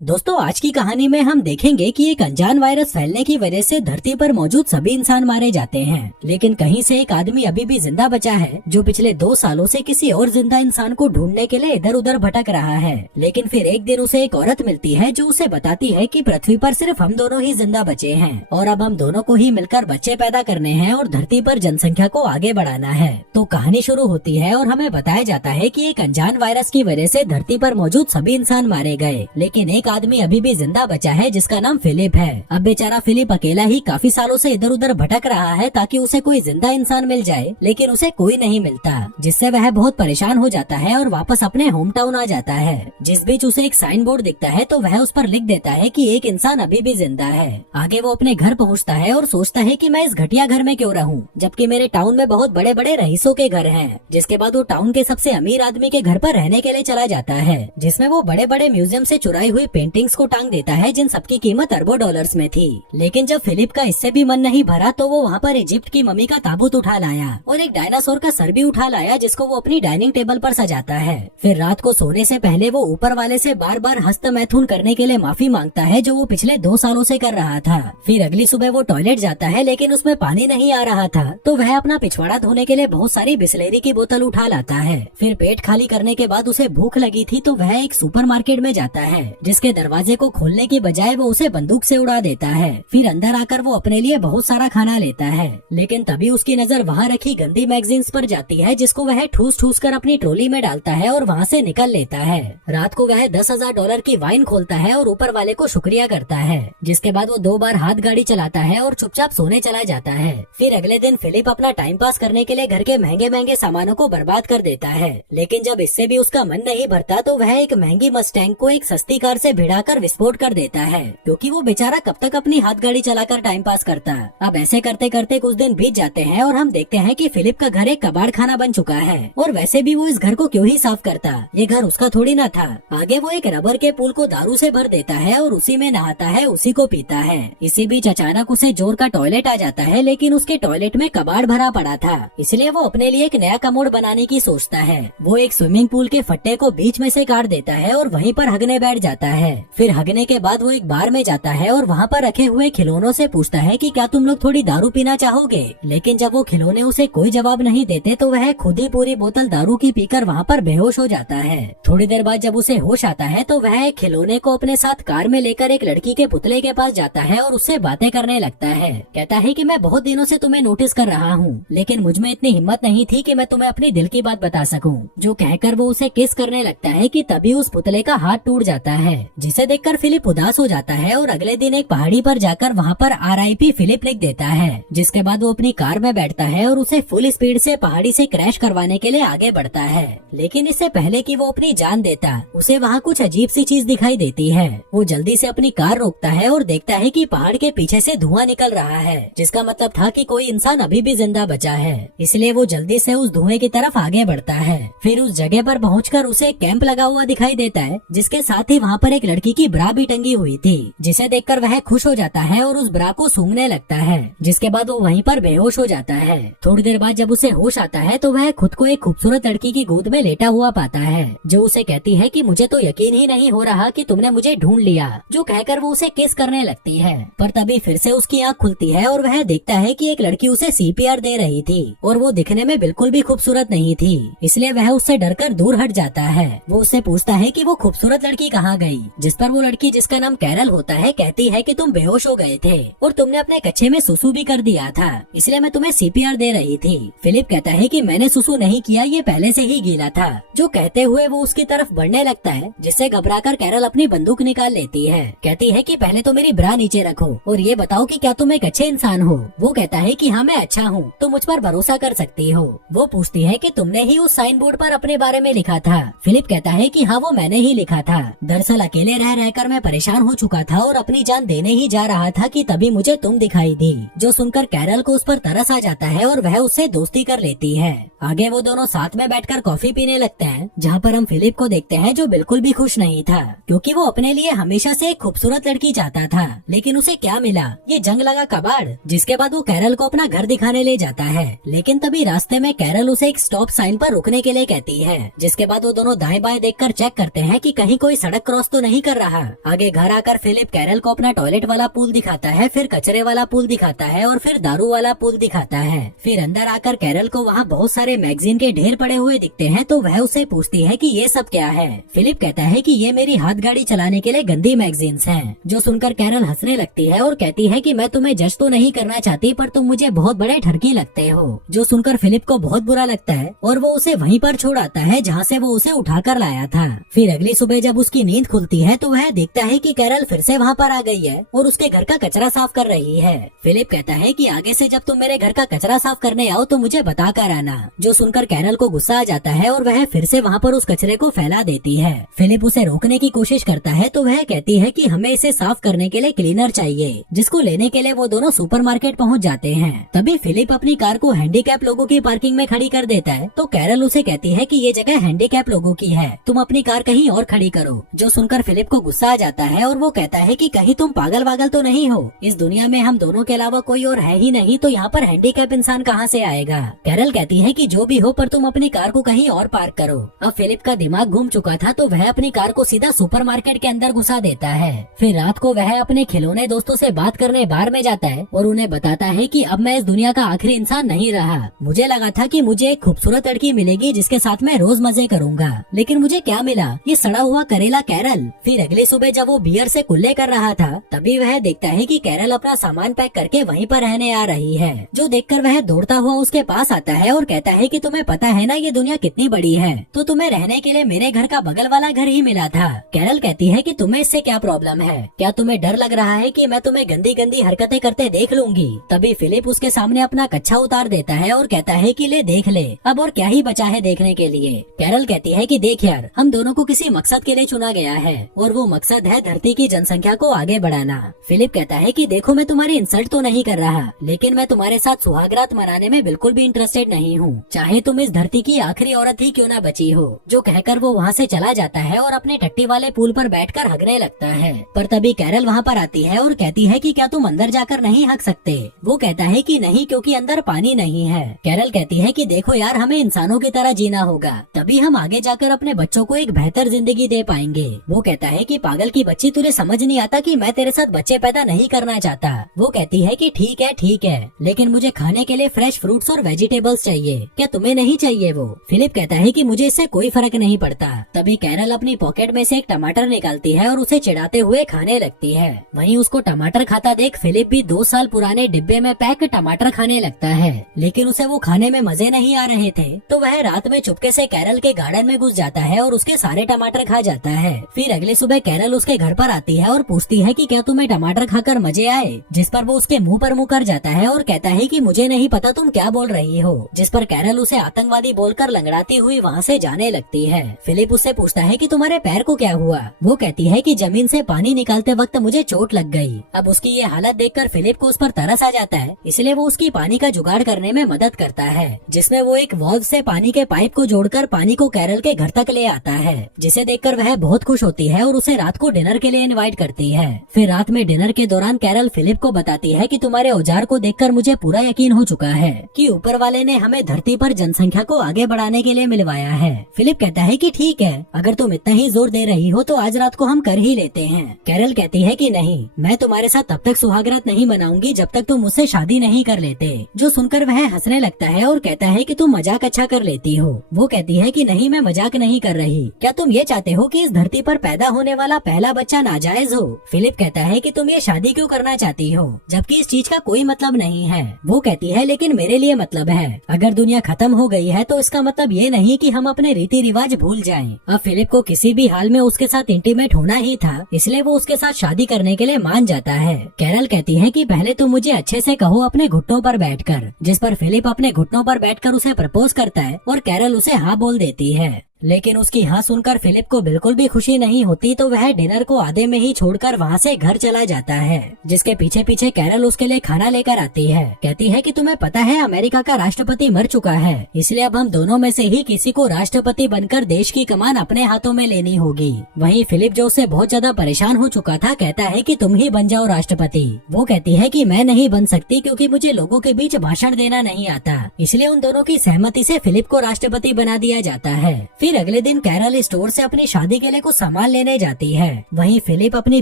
दोस्तों, आज की कहानी में हम देखेंगे कि एक अनजान वायरस फैलने की वजह से धरती पर मौजूद सभी इंसान मारे जाते हैं, लेकिन कहीं से एक आदमी अभी भी जिंदा बचा है जो पिछले 2 सालों से किसी और जिंदा इंसान को ढूंढने के लिए इधर उधर भटक रहा है। लेकिन फिर एक दिन उसे एक औरत मिलती है जो उसे बताती है कि पृथ्वी पर सिर्फ हम दोनों ही जिंदा बचे हैं और अब हम दोनों को ही मिलकर बच्चे पैदा करने हैं और धरती पर जनसंख्या को आगे बढ़ाना है। तो कहानी शुरू होती है और हमें बताया जाता है कि एक अनजान वायरस की वजह से धरती पर मौजूद सभी इंसान मारे गए, लेकिन एक आदमी अभी भी जिंदा बचा है जिसका नाम फिलिप है। अब बेचारा फिलिप अकेला ही काफी सालों से इधर उधर भटक रहा है ताकि उसे कोई जिंदा इंसान मिल जाए, लेकिन उसे कोई नहीं मिलता, जिससे वह बहुत परेशान हो जाता है और वापस अपने होम टाउन आ जाता है। जिस बीच उसे एक साइन बोर्ड दिखता है तो वह उस पर लिख देता है कि एक इंसान अभी भी जिंदा है। आगे वो अपने घर पहुँचता है और सोचता है कि मैं इस घटिया घर में क्यों रहूं, जबकि मेरे टाउन में बहुत बड़े बड़े रईसों के घर हैं। जिसके बाद वो टाउन के सबसे अमीर आदमी के घर पर रहने के लिए चला जाता है, जिसमें वो बड़े बड़े म्यूजियम से चुराई हुई पेंटिंग्स को टांग देता है जिन सबकी कीमत अरबों डॉलर्स में थी। लेकिन जब फिलिप का इससे भी मन नहीं भरा तो वो वहाँ पर इजिप्ट की मम्मी का ताबूत उठा लाया और एक डायनासोर का सर भी उठा लाया जिसको वो अपनी डाइनिंग टेबल पर सजाता है। फिर रात को सोने से पहले वो ऊपर वाले से बार बार हस्त मैथुन करने के लिए माफी मांगता है जो वो पिछले 2 सालों से कर रहा था। फिर अगली सुबह वो टॉयलेट जाता है लेकिन उसमें पानी नहीं आ रहा था, तो वह अपना पिछवाड़ा धोने के लिए बहुत सारी बिस्लेरी की बोतल उठा लाता है। फिर पेट खाली करने के बाद उसे भूख लगी थी तो वह एक सुपरमार्केट में जाता है जिसके दरवाजे को खोलने की बजाय वो उसे बंदूक से उड़ा देता है। फिर अंदर आकर वो अपने लिए बहुत सारा खाना लेता है, लेकिन तभी उसकी नजर वहाँ रखी गंदी मैगजीन्स पर जाती है जिसको वह ठूस ठूस कर अपनी ट्रॉली में डालता है और वहाँ से निकल लेता है। रात को वह $10,000 की वाइन खोलता है और ऊपर वाले को शुक्रिया करता है, जिसके बाद वो 2 बार हाथ गाड़ी चलाता है और चुपचाप सोने चला जाता है। फिर अगले दिन फिलिप अपना टाइम पास करने के लिए घर के महंगे महंगे सामानों को बर्बाद कर देता है, लेकिन जब इससे भी उसका मन नहीं भरता तो वह एक महंगी मस्टैंग को एक सस्ती कार से भिड़ाकर विस्फोट कर देता है, क्योंकि वो बेचारा कब तक अपनी हाथ गाड़ी चलाकर टाइम पास करता। अब ऐसे करते करते कुछ दिन बीत जाते हैं और हम देखते हैं कि फिलिप का घर एक कबाड़ खाना बन चुका है, और वैसे भी वो इस घर को क्यों ही साफ करता, ये घर उसका थोड़ी ना था। आगे वो एक रबर के पूल को दारू से भर देता है और उसी में नहाता है, उसी को पीता है। इसी बीच अचानक उसे जोर का टॉयलेट आ जाता है, लेकिन उसके टॉयलेट में कबाड़ भरा पड़ा था, इसलिए वो अपने लिए एक नया कमोड बनाने की सोचता है। वो एक स्विमिंग पूल के फट्टे को बीच में से काट देता है और वहीं पर हगने बैठ जाता है। फिर हगने के बाद वो एक बार में जाता है और वहाँ पर रखे हुए खिलौनों से पूछता है कि क्या तुम लोग थोड़ी दारू पीना चाहोगे, लेकिन जब वो खिलौने उसे कोई जवाब नहीं देते तो वह खुद ही पूरी बोतल दारू की पीकर वहाँ पर बेहोश हो जाता है। थोड़ी देर बाद जब उसे होश आता है तो वह एक खिलौने को अपने साथ कार में लेकर एक लड़की के पुतले के पास जाता है और उससे बातें करने लगता है। कहता है कि मैं बहुत दिनों से तुम्हें नोटिस कर रहा हूँ, लेकिन मुझ में इतनी हिम्मत नहीं थी कि मैं तुम्हें अपनी दिल की बात बता सकूं। जो कहकर वो उसे किस करने लगता है कि तभी उस पुतले का हाथ टूट जाता है, जिसे देखकर फिलिप उदास हो जाता है और अगले दिन एक पहाड़ी पर जाकर वहाँ पर RIP फिलिप लिख देता है। जिसके बाद वो अपनी कार में बैठता है और उसे फुल स्पीड से पहाड़ी से क्रैश करवाने के लिए आगे बढ़ता है, लेकिन इससे पहले कि वो अपनी जान देता उसे वहाँ कुछ अजीब सी चीज दिखाई देती है। वो जल्दी से अपनी कार रोकता है और देखता है कि पहाड़ के पीछे से धुआं निकल रहा है, जिसका मतलब था कि कोई इंसान अभी भी जिंदा बचा है, इसलिए वो जल्दी से उस धुएं की तरफ आगे बढ़ता है। फिर उस जगह पर पहुंचकर उसे एक कैंप लगा हुआ दिखाई देता है, जिसके साथ ही वहाँ पर एक लड़की की ब्रा भी टंगी हुई थी, जिसे देखकर वह खुश हो जाता है और उस ब्रा को सूंघने लगता है, जिसके बाद वो वहीं पर बेहोश हो जाता है। थोड़ी देर बाद जब उसे होश आता है तो वह खुद को एक खूबसूरत लड़की की गोद में लेटा हुआ पाता है, जो उसे कहती है कि मुझे तो यकीन ही नहीं हो रहा कि तुमने मुझे ढूंढ लिया, जो कहकर वो उसे किस करने लगती है। पर तभी फिर से उसकी आँख खुलती है और वह देखता है कि एक लड़की उसे CPR दे रही थी और वो दिखने में बिल्कुल भी खूबसूरत नहीं थी, इसलिए वह उससे डरकर दूर हट जाता है। वो उससे पूछता है कि वो खूबसूरत लड़की कहाँ गई, जिस पर वो लड़की, जिसका नाम कैरल होता है, कहती है कि तुम बेहोश हो गए थे और तुमने अपने कच्चे में सुसु भी कर दिया था, इसलिए मैं तुम्हें CPR दे रही थी। फिलिप कहता है कि मैंने सुसु नहीं किया, ये पहले से ही गीला था, जो कहते हुए वो उसकी तरफ बढ़ने लगता है, जिससे घबराकर कैरल अपनी बंदूक निकाल लेती है। कहती है कि पहले तो मेरी ब्रा नीचे रखो और ये बताओ कि क्या तुम एक अच्छे इंसान हो। वो कहता है कि हाँ मैं अच्छा हूँ, तुम मुझ पर भरोसा कर सकती हो। वो पूछती है कि तुमने ही उस साइन बोर्ड पर अपने बारे में लिखा था। फिलिप कहता है कि हाँ वो मैंने ही लिखा था। दरअसल अकेले रह रहकर मैं परेशान हो चुका था और अपनी जान देने ही जा रहा था कि तभी मुझे तुम दिखाई दी। जो सुनकर कैरल को उस पर तरस आ जाता है और वह उससे दोस्ती कर लेती है। आगे वो दोनों साथ में बैठकर कॉफी पीने लगते हैं, जहाँ पर हम फिलिप को देखते हैं जो बिल्कुल भी खुश नहीं था, क्योंकि वो अपने लिए हमेशा से एक खूबसूरत लड़की चाहता था, लेकिन उसे क्या मिला, ये जंग लगा कबाड़। जिसके बाद वो कैरल को अपना घर दिखाने ले जाता है, लेकिन तभी रास्ते में कैरल उसे एक स्टॉप साइन पर रुकने के लिए कहती है। जिसके बाद वो दोनों दाएं बाएं देखकर चेक करते हैं कि कहीं कोई सड़क क्रॉस तो नहीं कर रहा। आगे घर आकर फिलिप कैरल को अपना टॉयलेट वाला पूल दिखाता है, फिर कचरे वाला पूल दिखाता है और फिर दारू वाला पूल दिखाता है। फिर अंदर आकर कैरल को वहाँ बहुत सारे मैगजीन के ढेर पड़े हुए दिखते हैं, तो वह उसे पूछती है कि ये सब क्या है। फिलिप कहता है कि ये मेरी हाथ गाड़ी चलाने के लिए गंदी मैगजीन्स हैं। जो सुनकर कैरल हंसने लगती है और कहती है कि मैं तुम्हें जज तो नहीं करना चाहती, पर तुम मुझे बहुत बड़े ठरकी लगते हो। जो सुनकर फिलिप को बहुत बुरा लगता है और वो उसे वहीं पर छोड़ आता है जहाँ से वो उसे उठाकर लाया था। फिर अगली सुबह जब उसकी नींद खुलती है तो वह देखता है कि कैरल फिर से वहाँ पर आ गई है और उसके घर का कचरा साफ कर रही है। फिलिप कहता है कि आगे से जब तुम मेरे घर का कचरा साफ करने आओ तो मुझे बता कर आना। जो सुनकर कैरल को गुस्सा आ जाता है और वह फिर से वहाँ पर उस कचरे को फैला देती है। फिलिप उसे रोकने की कोशिश करता है तो वह कहती है कि हमें इसे साफ करने के लिए क्लीनर चाहिए, जिसको लेने के लिए वो दोनों सुपरमार्केट पहुँच जाते हैं। तभी फिलिप अपनी कार को हैंडीकैप लोगों की पार्किंग में खड़ी कर देता है, तो कैरल उसे कहती है कि ये जगह हैंडीकैप लोगों की है, तुम अपनी कार कहीं और खड़ी करो। जो सुनकर फिलिप को गुस्सा आ जाता है और वो कहता है कि कहीं तुम पागल वागल तो नहीं हो, इस दुनिया में हम दोनों के अलावा कोई और है ही नहीं, तो यहाँ पर हैंडीकैप इंसान कहाँ से आएगा। कैरल कहती है कि जो भी हो, पर तुम अपनी कार को कहीं और पार्क करो। अब फिलिप का दिमाग घूम चुका था, तो वह अपनी कार को सीधा सुपरमार्केट के अंदर घुसा देता है। फिर रात को वह अपने खिलौने दोस्तों से बात करने बार में जाता है और उन्हें बताता है कि अब मैं इस दुनिया का आखिरी इंसान नहीं रहा। मुझे लगा था कि मुझे एक खूबसूरत लड़की मिलेगी जिसके साथ मैं रोज मजे करूंगा, लेकिन मुझे क्या मिला, ये सड़ा हुआ करेला कैरल। फिर अगली सुबह जब वो बियर से कुल्ले कर रहा था, तभी वह देखता है कि कैरल अपना सामान पैक करके वहीं पर रहने आ रही है। जो देखकर वह दौड़ता हुआ उसके पास आता है और कहता है कि तुम्हें पता है ना ये दुनिया कितनी बड़ी है, तो तुम्हें रहने के लिए मेरे घर का बगल वाला घर ही मिला था। कैरल कहती है कि तुम्हें इससे क्या प्रॉब्लम है, क्या तुम्हें डर लग रहा है कि मैं तुम्हें गंदी गंदी हरकतें करते देख लूंगी। तभी फिलिप उसके सामने अपना कच्छा उतार देता है और कहता है कि ले देख ले, अब और क्या ही बचा है देखने के लिए। कैरल कहती है कि देख यार, हम दोनों को किसी मकसद के लिए चुना गया है और वो मकसद है धरती की जनसंख्या को आगे बढ़ाना। फिलिप कहता है कि देखो, मैं तुम्हारी इंसल्ट तो नहीं कर रहा, लेकिन मैं तुम्हारे साथ सुहागरात मनाने में बिल्कुल भी इंटरेस्टेड नहीं हूँ, चाहे तुम इस धरती की आखिरी औरत ही क्यों न बची हो। जो कहकर वो वहाँ से चला जाता है और अपने टट्टी वाले पूल पर बैठकर हगने लगता है। पर तभी कैरल वहाँ पर आती है और कहती है कि क्या तुम अंदर जाकर नहीं हग सकते। वो कहता है कि नहीं, क्योंकि अंदर पानी नहीं है। कैरल कहती है कि देखो यार, हमें इंसानों की तरह जीना होगा, तभी हम आगे जाकर अपने बच्चों को एक बेहतर जिंदगी दे पाएंगे। वो कहता है कि पागल की बच्ची, तुझे समझ नहीं आता कि मैं तेरे साथ बच्चे पैदा नहीं करना चाहता। वो कहती है कि ठीक है, लेकिन मुझे खाने के लिए फ्रेश फ्रूट्स और वेजिटेबल्स चाहिए, क्या तुम्हें नहीं चाहिए वो। फिलिप कहता है कि मुझे इससे कोई फर्क नहीं पड़ता। तभी कैरल अपनी पॉकेट में से एक टमाटर निकालती है और उसे चिढ़ाते हुए खाने लगती है। वहीं उसको टमाटर खाता देख फिलिप भी 2 साल पुराने डिब्बे में पैक टमाटर खाने लगता है, लेकिन उसे वो खाने में मजे नहीं आ रहे थे, तो वह रात में चुपके से कैरल के गार्डन में घुस जाता है और उसके सारे टमाटर खा जाता है। फिर अगले सुबह कैरल उसके घर पर आती है और पूछती है कि क्या तुम्हें टमाटर खाकर मजे आए, जिस पर वो उसके मुंह पर मुंह कर जाता है और कहता है कि मुझे नहीं पता तुम क्या बोल रही हो। जिस पर कैरल उसे आतंकवादी बोलकर लंगड़ाती हुई वहाँ से जाने लगती है। फिलिप उससे पूछता है कि तुम्हारे पैर को क्या हुआ। वो कहती है कि जमीन से पानी निकालते वक्त मुझे चोट लग गई। अब उसकी ये हालत देखकर फिलिप को उस पर तरस आ जाता है, इसलिए वो उसकी पानी का जुगाड़ करने में मदद करता है, जिसमें वो एक वाल्व से पानी के पाइप को जोड़कर पानी को कैरल के घर तक ले आता है, जिसे देखकर वह बहुत खुश होती है और उसे रात को डिनर के लिए इनवाइट करती है। फिर रात में डिनर के दौरान कैरल फिलिप को बताती है कि तुम्हारे औजार को देखकर मुझे पूरा यकीन हो चुका है कि ऊपर वाले ने हमें धरती पर जनसंख्या को आगे बढ़ाने के लिए मिलवाया है। फिलिप कहता है कि ठीक है, अगर तुम इतना ही जोर दे रही हो तो आज रात को हम कर ही लेते हैं। कैरल कहती है कि नहीं, मैं तुम्हारे साथ तब तक सुहागरात नहीं मनाऊंगी जब तक तुम मुझसे शादी नहीं कर लेते। जो सुनकर वह हंसने लगता है और कहता है कि तुम मजाक अच्छा कर लेती हो। वो कहती है कि नहीं, मैं मजाक नहीं कर रही, क्या तुम ये चाहते हो कि इस धरती पर पैदा होने वाला पहला बच्चा नाजायज हो। फिलिप कहता है कि तुम ये शादी क्यों करना चाहती हो, जबकि इस चीज का कोई मतलब नहीं है। वो कहती है लेकिन मेरे लिए मतलब है, अगर दुनिया खत्म हो गई है तो इसका मतलब ये नहीं कि हम अपने रीति रिवाज भूल जाएं। अब फिलिप को किसी भी हाल में उसके साथ इंटीमेट होना ही था, इसलिए वो उसके साथ शादी करने के लिए मान जाता है। कैरल कहती है कि पहले तुम मुझे अच्छे से कहो अपने घुटनों पर बैठकर, जिस पर फिलिप अपने घुटनों पर बैठकर उसे प्रपोज करता है और कैरल उसे हाँ बोल देती है। लेकिन उसकी हाँ सुनकर फिलिप को बिल्कुल भी खुशी नहीं होती, तो वह डिनर को आधे में ही छोड़कर वहाँ से घर चला जाता है। जिसके पीछे पीछे कैरल उसके लिए खाना लेकर आती है। कहती है कि तुम्हें पता है अमेरिका का राष्ट्रपति मर चुका है, इसलिए अब हम दोनों में से ही किसी को राष्ट्रपति बनकर देश की कमान अपने हाथों में लेनी होगी। वहीं फिलिप जो उससे बहुत ज्यादा परेशान हो चुका था कहता है कि तुम ही बन जाओ राष्ट्रपति। वो कहती है कि मैं नहीं बन सकती क्योंकि मुझे लोगों के बीच भाषण देना नहीं आता। इसलिए उन दोनों की सहमति से फिलिप को राष्ट्रपति बना दिया जाता है। फिर अगले दिन कैरल स्टोर से अपनी शादी के लिए कुछ सामान लेने जाती है। वहीं फिलिप अपनी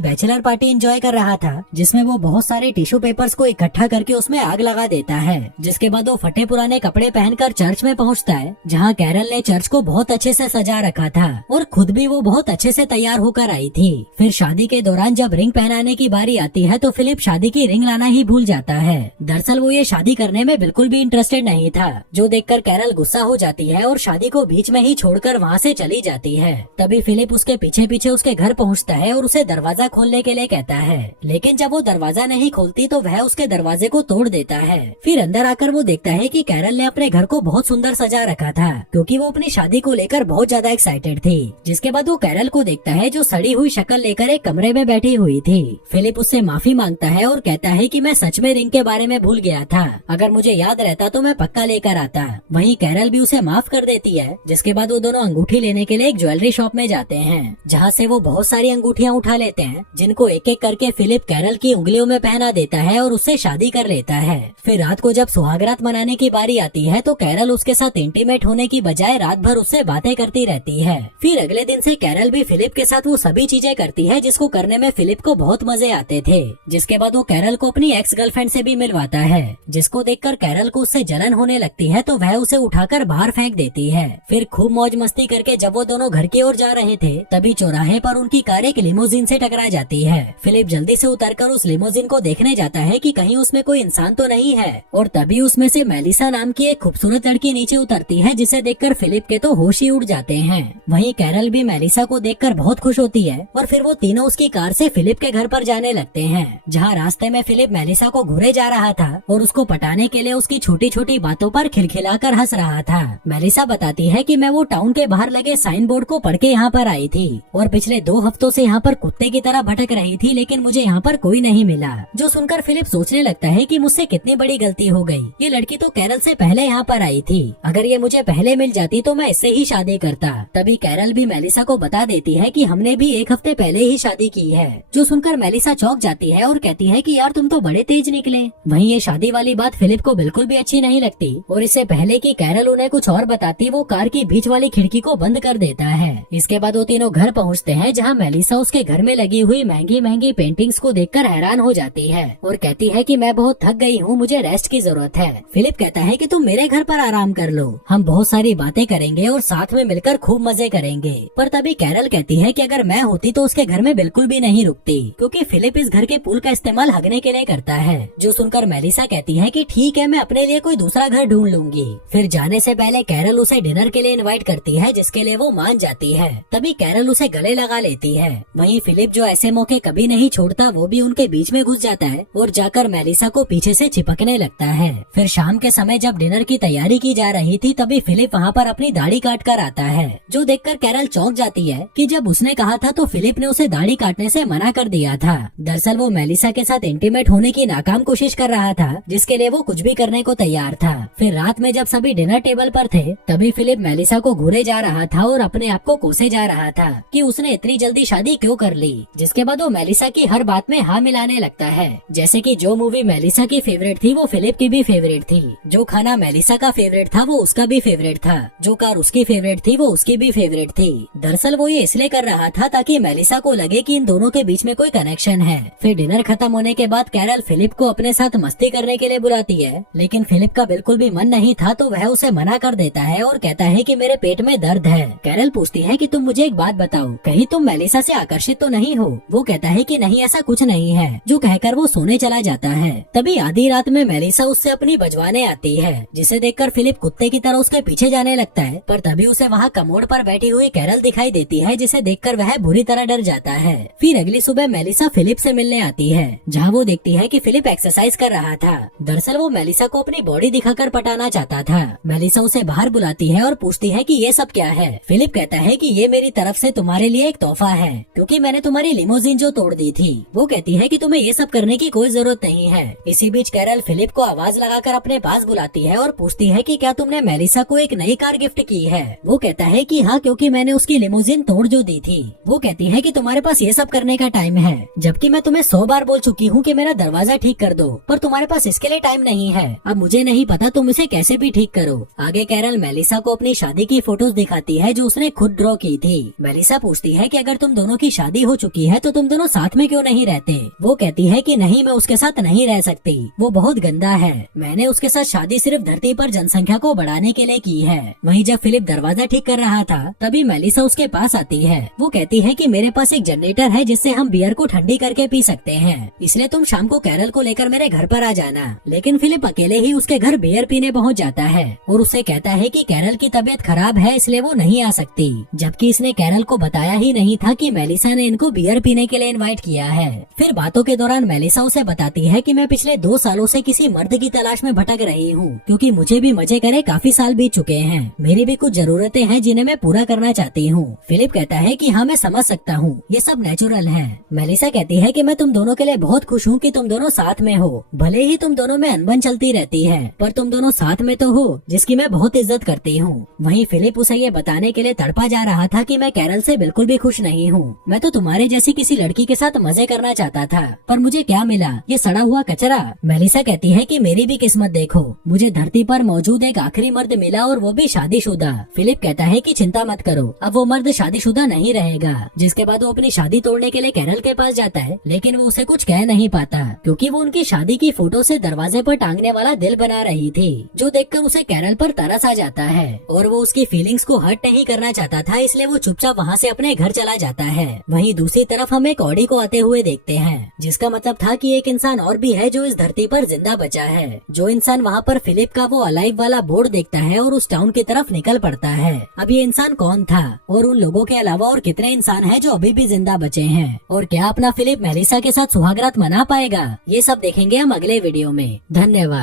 बैचलर पार्टी एंजॉय कर रहा था, जिसमें वो बहुत सारे टिश्यू पेपर्स को इकट्ठा करके उसमें आग लगा देता है। जिसके बाद वो फटे पुराने कपड़े पहनकर चर्च में पहुंचता है, जहां कैरल ने चर्च को बहुत अच्छे से सजा रखा था और खुद भी वो बहुत अच्छे से तैयार होकर आई थी। फिर शादी के दौरान जब रिंग पहनाने की बारी आती है तो फिलिप शादी की रिंग लाना ही भूल जाता है। दरअसल वो ये शादी करने में बिल्कुल भी इंटरेस्टेड नहीं था, जो देखकर कैरल गुस्सा हो जाती है और शादी को बीच में ही छोड़कर वहाँ से चली जाती है। तभी फिलिप उसके पीछे पीछे उसके घर पहुँचता है और उसे दरवाजा खोलने के लिए कहता है, लेकिन जब वो दरवाजा नहीं खोलती तो वह उसके दरवाजे को तोड़ देता है। फिर अंदर आकर वो देखता है कि कैरल ने अपने घर को बहुत सुंदर सजा रखा था, क्योंकि वो अपनी शादी को लेकर बहुत ज्यादा एक्साइटेड थी। जिसके बाद वो कैरल को देखता है जो सड़ी हुई शक्ल लेकर एक कमरे में बैठी हुई थी। फिलिप उससे माफी मांगता है और कहता है कि मैं सच में रिंग के बारे में भूल गया था, अगर मुझे याद रहता तो मैं पक्का लेकर आता। वहीं कैरल भी उसे माफ कर देती है। जिसके बाद वो दोनों अंगूठी लेने के लिए एक ज्वेलरी शॉप में जाते हैं, जहाँ से वो बहुत सारी अंगूठियाँ उठा लेते हैं, जिनको एक एक करके फिलिप कैरल की उंगलियों में पहना देता है और उससे शादी कर लेता है। फिर रात को जब सुहागरात मनाने की बारी आती है तो कैरल उसके साथ इंटीमेट होने की बजाय रात भर उससे बातें करती रहती है। फिर अगले दिन से कैरल भी फिलिप के साथ वो सभी चीजें करती है जिसको करने में फिलिप को बहुत मजे आते थे। जिसके बाद वो कैरल को अपनी एक्स गर्लफ्रेंड से भी मिलवाता है, जिसको देखकर कैरल को उससे जलन होने लगती है तो वह उसे उठाकर बाहर फेंक देती है। फिर खूब मौज मस्ती करके जब वो दोनों घर की ओर जा रहे थे तभी चौराहे पर उनकी कार एक लिमोजिन से टकरा जाती है। फिलिप जल्दी से उतरकर उस लिमोजिन को देखने जाता है कि कहीं उसमें कोई इंसान तो नहीं है, और तभी उसमें से मेलिसा नाम की एक खूबसूरत लड़की नीचे उतरती है, जिसे देखकर फिलिप के तो होश ही उड़ जाते हैं। वहीं कैरल भी मेलिसा को देखकर बहुत खुश होती है और फिर वो तीनों उसकी कार से फिलिप के घर पर जाने लगते हैं, जहाँ रास्ते में फिलिप मेलिसा को घूरे जा रहा था और उसको पटाने के लिए उसकी छोटी छोटी बातों पर खिलखिलाकर हंस रहा था। मेलिसा बताती है कि मैं वो टाउन के बाहर लगे साइन बोर्ड को पढ़ के यहाँ पर आई थी और पिछले 2 हफ्तों से यहाँ पर कुत्ते की तरह भटक रही थी, लेकिन मुझे यहाँ पर कोई नहीं मिला। जो सुनकर फिलिप सोचने लगता है कि मुझसे कितनी बड़ी गलती हो गई, ये लड़की तो कैरल से पहले यहाँ पर आई थी, अगर ये मुझे पहले मिल जाती तो मैं इससे ही शादी करता। तभी कैरल भी मेलिसा को बता देती है कि हमने भी 1 हफ्ते पहले ही शादी की है। जो सुनकर मेलिसा चौंक जाती है और कहती है कि यार तुम तो बड़े तेज निकले। वहीं ये शादी वाली बात फिलिप को बिल्कुल भी अच्छी नहीं लगती और इससे पहले कि कैरल उन्हें कुछ और बताती वो कार की बीच वाली खिड़की को बंद कर देता है। इसके बाद वो तीनों घर पहुँचते हैं, जहाँ मेलिसा उसके घर में लगी हुई महंगी महंगी पेंटिंग्स को देखकर हैरान हो जाती है और कहती है कि मैं बहुत थक गई हूँ, मुझे रेस्ट की जरूरत है। फिलिप कहता है कि तुम मेरे घर पर आराम कर लो, हम बहुत सारी बातें करेंगे और साथ में मिलकर खूब मजे करेंगे। पर तभी कैरल कहती है कि अगर मैं होती तो उसके घर में बिल्कुल भी नहीं रुकती, क्योंकि फिलिप इस घर के पूल का इस्तेमाल हगने के लिए करता है। जो सुनकर मेलिसा कहती है कि ठीक है, मैं अपने लिए कोई दूसरा घर ढूंढ लूंगी। फिर जाने से पहले कैरल उसे डिनर के लिए इनवाइट करती है, जिसके लिए वो मान जाती है। तभी कैरल उसे गले लगा लेती है। वहीं फिलिप जो ऐसे मौके कभी नहीं छोड़ता, वो भी उनके बीच में घुस जाता है और जाकर मेलिसा को पीछे से चिपकने लगता है। फिर शाम के समय जब डिनर की तैयारी की जा रही थी तभी फिलिप वहाँ पर अपनी दाढ़ी काट कर आता है, जो देखकर कैरल चौंक जाती है कि जब उसने कहा था तो फिलिप ने उसे दाढ़ी काटने से मना कर दिया था। दरअसल वो मेलिसा के साथ इंटीमेट होने की नाकाम कोशिश कर रहा था, जिसके लिए वो कुछ भी करने को तैयार था। फिर रात में जब सभी डिनर टेबल पर थे तभी फिलिप मेलिसा को घूरे जा रहा था और अपने आप को कोसे जा रहा था कि उसने इतनी जल्दी शादी क्यों कर ली। जिसके बाद वो मेलिसा की हर बात में हाँ मिलाने लगता है, जैसे कि जो मूवी मेलिसा की फेवरेट थी वो फिलिप की भी फेवरेट थी, जो खाना मेलिसा का फेवरेट था वो उसका भी फेवरेट था, जो कार उसकी फेवरेट थी वो उसकी भी फेवरेट थी। दरअसल वो ये इसलिए कर रहा था ताकि मेलिसा को लगे कि इन दोनों के बीच में कोई कनेक्शन है। फिर डिनर खत्म होने के बाद कैरल फिलिप को अपने साथ मस्ती करने के लिए बुलाती है, लेकिन फिलिप का बिल्कुल भी मन नहीं था तो वह उसे मना कर देता है और कहता है कि मेरे पेट में दर्द है। कैरल पूछती है कि तुम मुझे एक बात बताओ, कहीं तुम मेलिसा से आकर्षित तो नहीं हो? वो कहता है कि नहीं, ऐसा कुछ नहीं है, जो कहकर वो सोने चला जाता है। तभी आधी रात में मेलिसा उससे अपनी बजवाने आती है, जिसे देखकर फिलिप कुत्ते की तरह उसके पीछे जाने लगता है। पर तभी उसे वहाँ कमोड पर बैठी हुई कैरल दिखाई देती है, जिसे देखकर वह बुरी तरह डर जाता है। फिर अगली सुबह मेलिसा फिलिप से मिलने आती है, जहाँ वो देखती है कि फिलिप एक्सरसाइज कर रहा था। दरअसल वो मेलिसा को अपनी बॉडी दिखाकर पटाना चाहता था। मेलिसा उसे बाहर बुलाती है और पूछती है कि ये सब सब क्या है। फिलिप कहता है कि ये मेरी तरफ से तुम्हारे लिए एक तोहफा है, क्योंकि मैंने तुम्हारी लिमोजिन जो तोड़ दी थी। वो कहती है कि तुम्हें ये सब करने की कोई जरूरत नहीं है। इसी बीच कैरल फिलिप को आवाज लगाकर अपने पास बुलाती है और पूछती है कि क्या तुमने मेलिसा को एक नई कार गिफ्ट की है। वो कहता है कि हाँ, क्योंकि मैंने उसकी लिमोजिन तोड़ जो दी थी। वो कहती है कि तुम्हारे पास ये सब करने का टाइम है, जबकि मैं तुम्हें 100 बार बोल चुकी हूँ कि मेरा दरवाजा ठीक कर दो, पर तुम्हारे पास इसके लिए टाइम नहीं है। अब मुझे नहीं पता तुम इसे कैसे भी ठीक करो। आगे कैरल मेलिसा को अपनी शादी की फोटोज दिखाती है जो उसने खुद ड्रॉ की थी। मेलिसा पूछती है कि अगर तुम दोनों की शादी हो चुकी है तो तुम दोनों साथ में क्यों नहीं रहते। वो कहती है कि नहीं, मैं उसके साथ नहीं रह सकती, वो बहुत गंदा है। मैंने उसके साथ शादी सिर्फ धरती पर जनसंख्या को बढ़ाने के लिए की है। वहीं जब फिलिप दरवाजा ठीक कर रहा था तभी मेलिसा उसके पास आती है। वो कहती है कि मेरे पास एक जनरेटर है जिससे हम बियर को ठंडी करके पी सकते हैं, इसलिए तुम शाम को कैरल को लेकर मेरे घर पर आ जाना। लेकिन फिलिप अकेले ही उसके घर बियर पीने पहुंच जाता है और उससे कहता है कि कैरल की तबीयत खराब है इसलिए वो नहीं आ सकती, जबकि इसने कैरल को बताया ही नहीं था कि मेलिसा ने इनको बियर पीने के लिए इनवाइट किया है। फिर बातों के दौरान मेलिसा उसे बताती है कि मैं पिछले 2 सालों से किसी मर्द की तलाश में भटक रही हूँ, क्योंकि मुझे भी मजे करे काफी साल बीत चुके हैं। मेरी भी कुछ जरूरतें हैं जिन्हें मैं पूरा करना चाहती हूँ। फिलिप कहता है कि हाँ, मैं समझ सकता हूँ, ये सब नेचुरल है। मेलिसा कहती है कि मैं तुम दोनों के लिए बहुत खुश हूँ कि तुम दोनों साथ में हो। भले ही तुम दोनों में अनबन चलती रहती है, पर तुम दोनों साथ में तो हो, जिसकी मैं बहुत इज्जत करती हूँ। वहीं फिलिप उसे ये बताने के लिए तड़पा जा रहा था कि मैं कैरल से बिल्कुल भी खुश नहीं हूँ। मैं तो तुम्हारे जैसी किसी लड़की के साथ मजे करना चाहता था, पर मुझे क्या मिला, ये सड़ा हुआ कचरा। मेलिसा कहती है कि मेरी भी किस्मत देखो, मुझे धरती पर मौजूद एक आखिरी मर्द मिला और वो भी शादीशुदा। फिलिप कहता है कि चिंता मत करो, अब वो मर्द शादीशुदा नहीं रहेगा। जिसके बाद वो अपनी शादी तोड़ने के लिए कैरल के पास जाता है, लेकिन वो उसे कुछ कह नहीं पाता, क्योंकि वो उनकी शादी की फोटो से दरवाजे पर टांगने वाला दिल बना रही थी, जो देखकर उसे कैरल पर तरस आ जाता है। और वो उसकी फीलिंग्स को हर्ट नहीं करना चाहता था, इसलिए वो चुपचाप वहाँ से अपने घर चला जाता है। वहीं दूसरी तरफ हम एक ऑडी को आते हुए देखते हैं, जिसका मतलब था कि एक इंसान और भी है जो इस धरती पर जिंदा बचा है। जो इंसान वहाँ पर फिलिप का वो अलाइव वाला बोर्ड देखता है और उस टाउन की तरफ निकल पड़ता है। अब ये इंसान कौन था और उन लोगों के अलावा और कितने इंसान हैं जो अभी भी जिंदा बचे हैं, और क्या अपना फिलिप मेलिसा के साथ सुहागरात मना पाएगा, ये सब देखेंगे हम अगले वीडियो में। धन्यवाद।